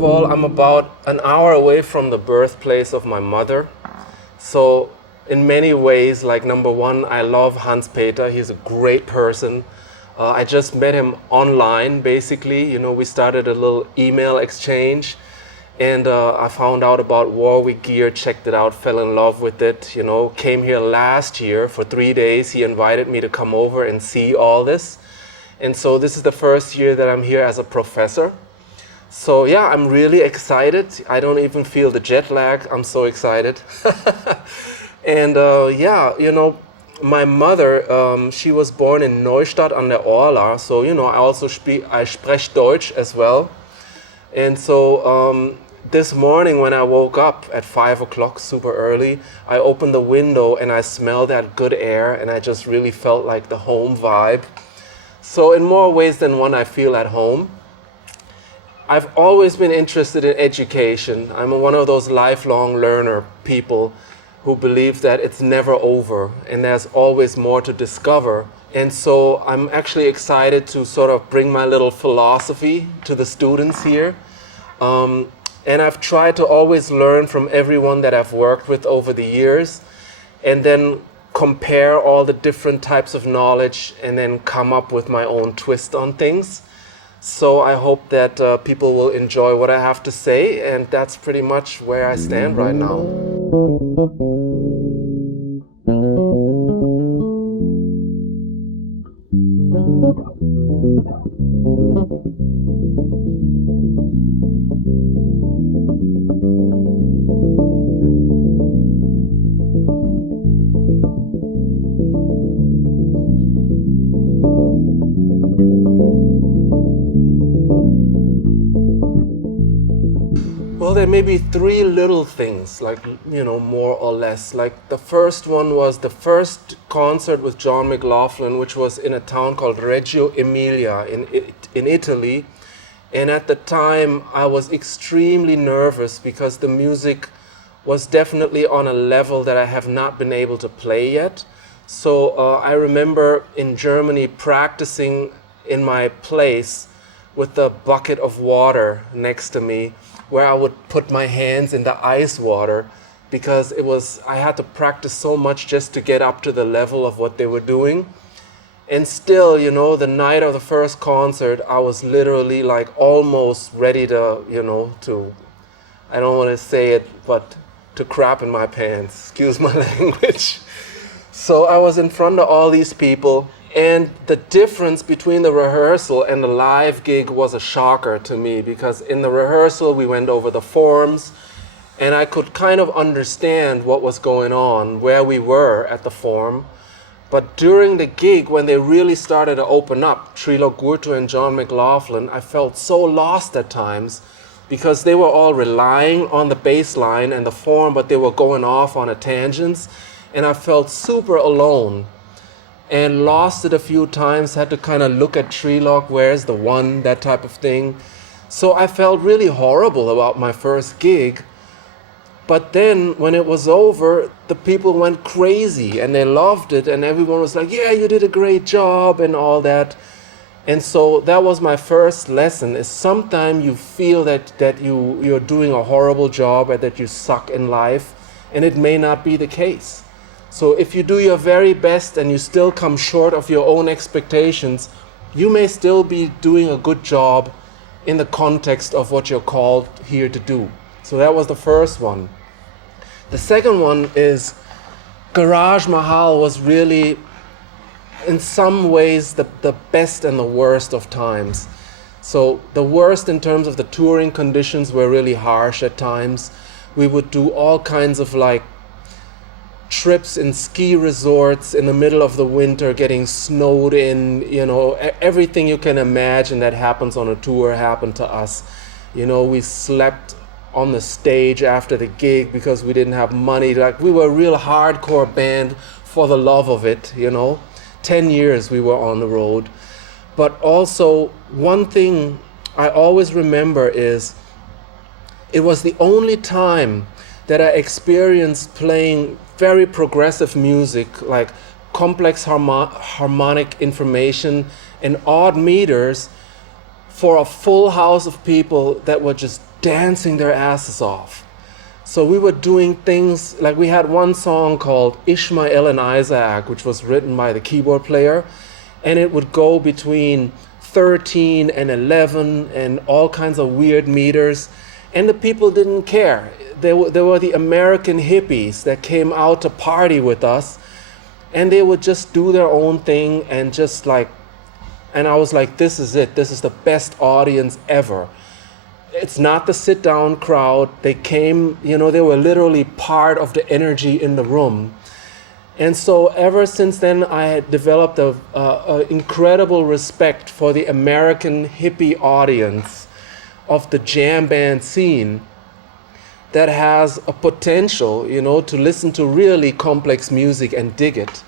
of all, I'm about an hour away from the birthplace of my mother. So in many ways, like number one, I love Hans Peter. He's a great person. I just met him online, basically. We started a little email exchange. And I found out about Warwick gear, checked it out, fell in love with it, came here last year for 3 days. He invited me to come over and see all this. And so this is the first year that I'm here as a professor. So yeah, I'm really excited. I don't even feel the jet lag. I'm so excited. And my mother, she was born in Neustadt an der Orla. So, I spreche Deutsch as well. And so this morning when I woke up at 5 o'clock, super early, I opened the window and I smelled that good air and I just really felt like the home vibe. So in more ways than one, I feel at home. I've always been interested in education. I'm one of those lifelong learner people who believe that it's never over and there's always more to discover. And so I'm actually excited to sort of bring my little philosophy to the students here. And I've tried to always learn from everyone that I've worked with over the years and then compare all the different types of knowledge and then come up with my own twist on things. So I hope that people will enjoy what I have to say, and that's pretty much where I stand right now. Well, there may be three little things, more or less. Like the first one was the first concert with John McLaughlin, which was in a town called Reggio Emilia in Italy. And at the time, I was extremely nervous because the music was definitely on a level that I have not been able to play yet. So I remember in Germany practicing in my place with a bucket of water next to me, where I would put my hands in the ice water because I had to practice so much just to get up to the level of what they were doing. And still, the night of the first concert, I was literally like almost ready to, I don't want to say it, but to crap in my pants, excuse my language. So I was in front of all these people, and the difference between the rehearsal and the live gig was a shocker to me, because in the rehearsal we went over the forms and I could kind of understand what was going on, where we were at the form. But during the gig, when they really started to open up, Trilo Gurtu and John McLaughlin, I felt so lost at times because they were all relying on the bass line and the form, but they were going off on a tangents, and I felt super alone. And lost it a few times, had to kind of look at Trilog, where's the one, that type of thing. So I felt really horrible about my first gig. But then when it was over, the people went crazy and they loved it, and everyone was like, yeah, you did a great job and all that. And so that was my first lesson, is sometimes you feel that you're doing a horrible job and that you suck in life, and it may not be the case. So if you do your very best and you still come short of your own expectations, you may still be doing a good job in the context of what you're called here to do. So that was the first one. The second one is Garage Mahal was really, in some ways, the best and the worst of times. So the worst in terms of the touring conditions were really harsh at times. We would do all kinds of trips in ski resorts in the middle of the winter, getting snowed in, everything you can imagine that happens on a tour happened to us. We slept on the stage after the gig because we didn't have money. We were a real hardcore band for the love of it, 10 years we were on the road. But also, one thing I always remember is it was the only time that I experienced playing very progressive music, like complex harmonic information and odd meters for a full house of people that were just dancing their asses off. So we were doing things like we had one song called Ishmael and Isaac, which was written by the keyboard player, and it would go between 13 and 11 and all kinds of weird meters, and the people didn't care. They were the American hippies that came out to party with us, and they would just do their own thing and just like, and I was like, this is it. This is the best audience ever. It's not the sit-down crowd. They came, you know, they were literally part of the energy in the room. And so ever since then, I had developed a incredible respect for the American hippie audience of the jam band scene that has a potential, you know, to listen to really complex music and dig it.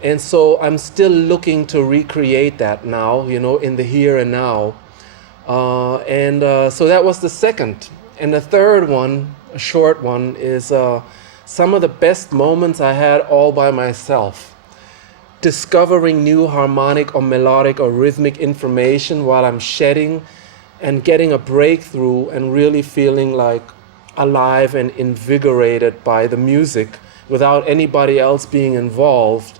And so I'm still looking to recreate that now, you know, in the here and now. So that was the second. And the third one, a short one, is some of the best moments I had all by myself. Discovering new harmonic or melodic or rhythmic information while I'm shedding and getting a breakthrough and really feeling like alive and invigorated by the music without anybody else being involved,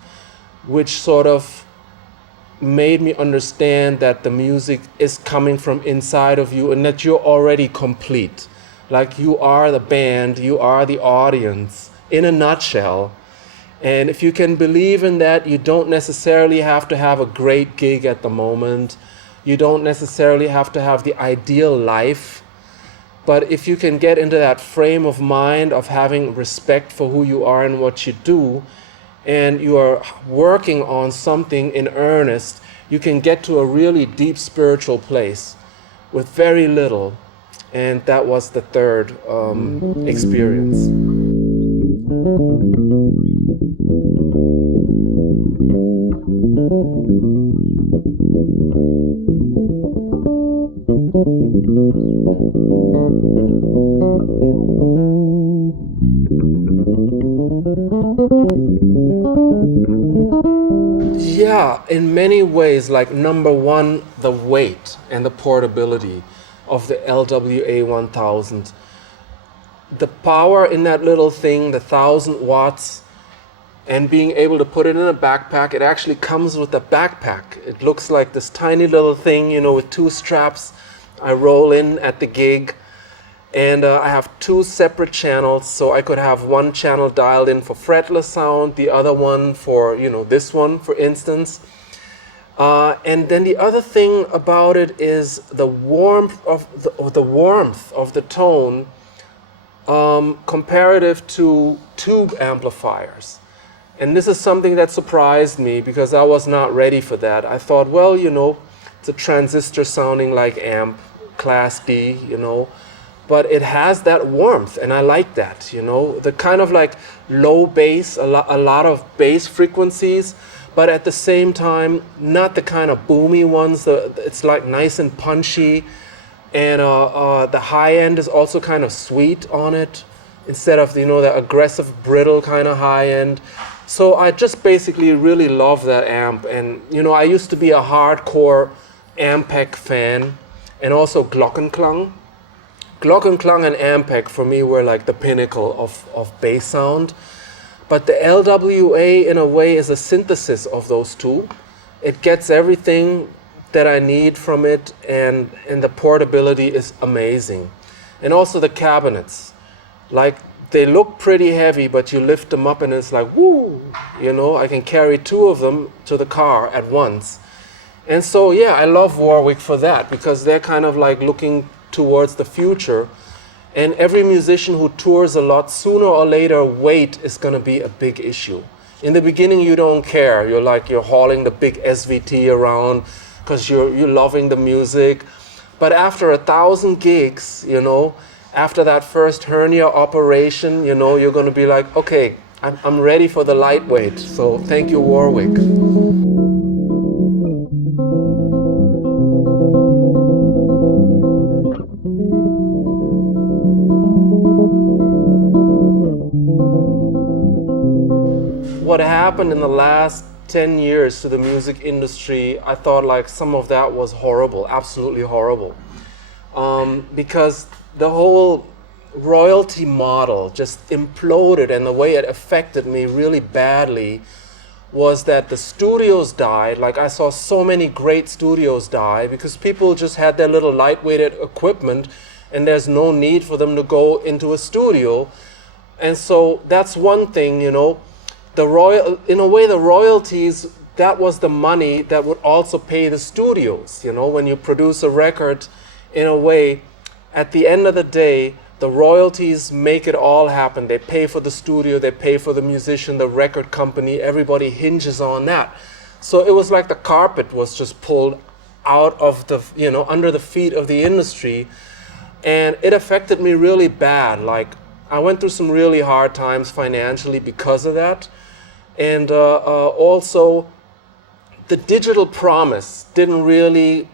which sort of made me understand that the music is coming from inside of you and that you're already complete. Like you are the band, you are the audience in a nutshell. And if you can believe in that, you don't necessarily have to have a great gig at the moment. You don't necessarily have to have the ideal life. But if you can get into that frame of mind of having respect for who you are and what you do, and you are working on something in earnest, you can get to a really deep spiritual place with very little. And that was the third experience. Yeah, in many ways, like number one, the weight and the portability of the LWA 1000. The power in that little thing, the 1000 watts, and being able to put it in a backpack. It actually comes with a backpack. It looks like this tiny little thing, you know, with two straps. I roll in at the gig, and I have two separate channels, so I could have one channel dialed in for fretless sound, the other one for, you know, this one, for instance. And then the other thing about it is the warmth of the tone comparative to tube amplifiers. And this is something that surprised me because I was not ready for that. I thought, well, you know, it's a transistor sounding like amp, class D, you know, but it has that warmth, and I like that, you know, the kind of like low bass, a lot of bass frequencies, but at the same time, not the kind of boomy ones. It's like nice and punchy, and the high end is also kind of sweet on it, instead of, you know, the aggressive, brittle kind of high end. So I just basically really love that amp. And, you know, I used to be a hardcore Ampeg fan, and also Glockenklang. Glockenklang and Ampeg for me were like the pinnacle of bass sound. But the LWA in a way is a synthesis of those two. It gets everything that I need from it, and the portability is amazing. And also the cabinets. Like, they look pretty heavy, but you lift them up and it's like, woo, you know, I can carry two of them to the car at once. And so, yeah, I love Warwick for that, because they're kind of like looking towards the future. And every musician who tours a lot, sooner or later, weight is going to be a big issue. In the beginning, you don't care. You're hauling the big SVT around because you're loving the music. But after 1,000 gigs, you know, after that first hernia operation, you know, you're going to be like, okay, I'm ready for the lightweight. So thank you, Warwick. What happened in the last 10 years to the music industry, I thought like some of that was horrible, absolutely horrible. Because the whole royalty model just imploded, and the way it affected me really badly was that the studios died. Like, I saw so many great studios die because people just had their little lightweighted equipment and there's no need for them to go into a studio. And so that's one thing, you know. In a way, the royalties, that was the money that would also pay the studios. You know, when you produce a record, in a way, at the end of the day, the royalties make it all happen. They pay for the studio, they pay for the musician, the record company, everybody hinges on that. So it was like the carpet was just pulled out of the, you know, under the feet of the industry. And it affected me really bad. Like, I went through some really hard times financially because of that. And also, the digital promise didn't really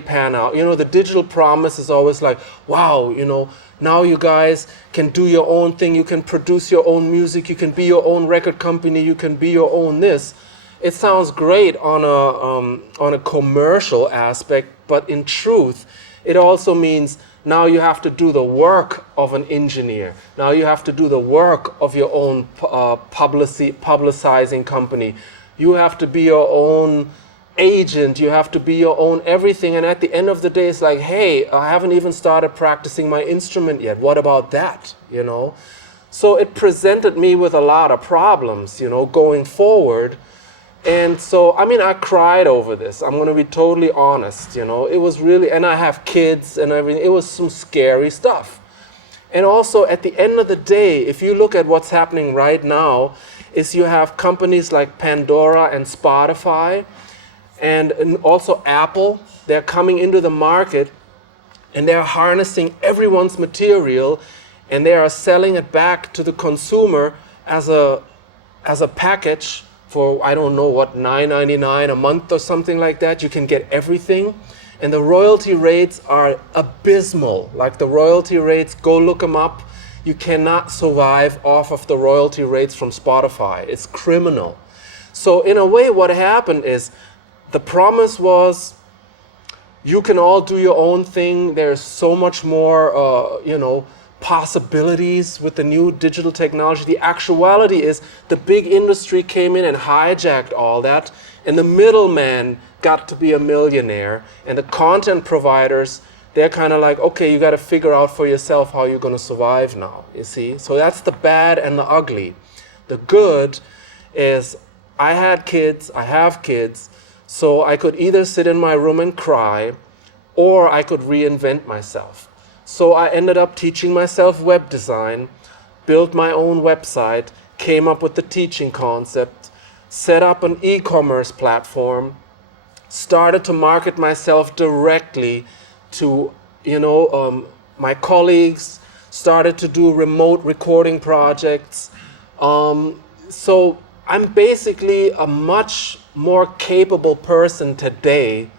pan out. You know, the digital promise is always like, wow, you know, now you guys can do your own thing, you can produce your own music, you can be your own record company, you can be your own this. It sounds great on a commercial aspect, but in truth, it also means now you have to do the work of an engineer. Now you have to do the work of your own publicizing company. You have to be your own agent, you have to be your own everything, and at the end of the day it's like, hey, I haven't even started practicing my instrument yet, what about that, you know? So it presented me with a lot of problems, you know, going forward. And so, I mean, I cried over this, I'm gonna be totally honest, you know. It was really, and I have kids and everything, it was some scary stuff. And also, at the end of the day, if you look at what's happening right now, is you have companies like Pandora and Spotify, and also Apple. They're coming into the market and they're harnessing everyone's material and they are selling it back to the consumer as a package for, I don't know what, $9.99 a month or something like that. You can get everything. And the royalty rates are abysmal. Like, the royalty rates, go look them up. You cannot survive off of the royalty rates from Spotify. It's criminal. So in a way, what happened is, the promise was, you can all do your own thing. There's so much more, you know, possibilities with the new digital technology. The actuality is, the big industry came in and hijacked all that, and the middleman got to be a millionaire, and the content providers, they're kind of like, okay, you got to figure out for yourself how you're going to survive now, you see? So that's the bad and the ugly. The good is, I had kids, I have kids, so I could either sit in my room and cry, or I could reinvent myself. So I ended up teaching myself web design, built my own website, came up with the teaching concept, set up an e-commerce platform, started to market myself directly to, you know, my colleagues, started to do remote recording projects. So I'm basically a much more capable person today,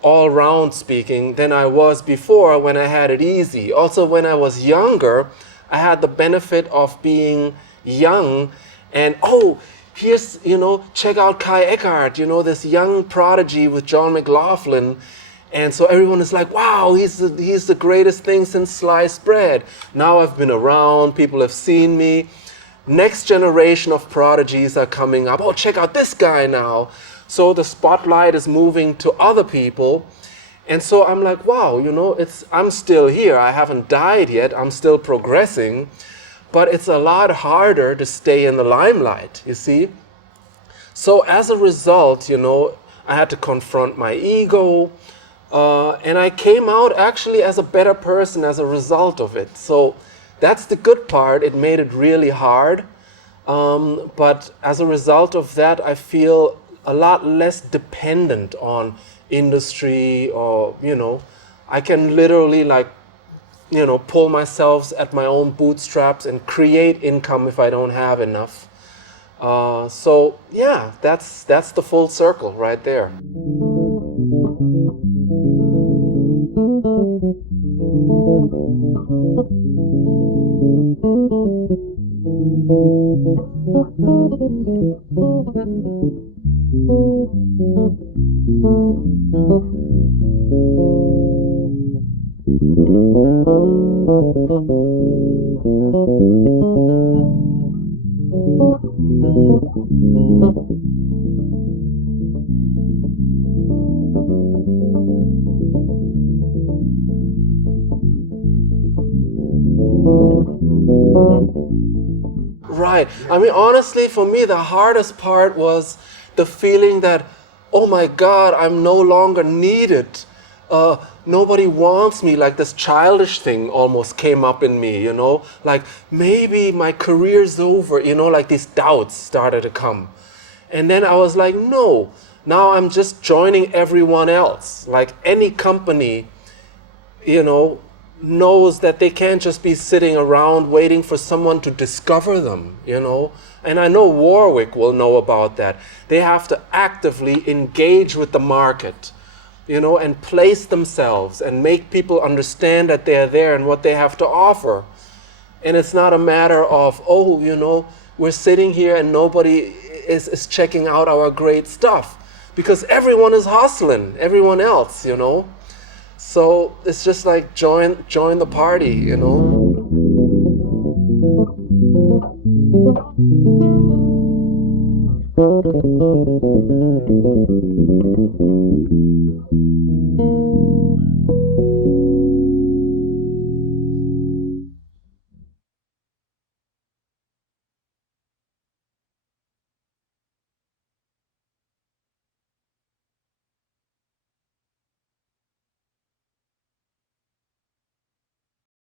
all round speaking, than I was before when I had it easy. Also, when I was younger, I had the benefit of being young and, oh, here's, you know, check out Kai Eckhardt, you know, this young prodigy with John McLaughlin. And so everyone is like, wow, he's the greatest thing since sliced bread. Now I've been around, people have seen me. Next generation of prodigies are coming up. Oh, check out this guy now. So the spotlight is moving to other people. And so I'm like, wow, you know, I'm still here. I haven't died yet. I'm still progressing. But it's a lot harder to stay in the limelight, you see? So as a result, you know, I had to confront my ego. And I came out actually as a better person as a result of it. So that's the good part. It made it really hard. But as a result of that, I feel a lot less dependent on industry, or, you know, I can literally, like, you know, pull myself at my own bootstraps and create income if I don't have enough. So yeah, that's the full circle right there. Right. I mean, honestly, for me, the hardest part was the feeling that, oh my God, I'm no longer needed. Nobody wants me. Like this childish thing almost came up in me, you know? Like maybe my career's over, you know, like these doubts started to come. And then I was like, no, now I'm just joining everyone else. Like any company, you know, knows that they can't just be sitting around waiting for someone to discover them, you know. And I know Warwick will know about that. They have to actively engage with the market, you know, and place themselves and make people understand that they're there and what they have to offer. And it's not a matter of, oh, you know, we're sitting here and nobody is checking out our great stuff, because everyone is hustling, everyone else, you know. So it's just like join the party, you know.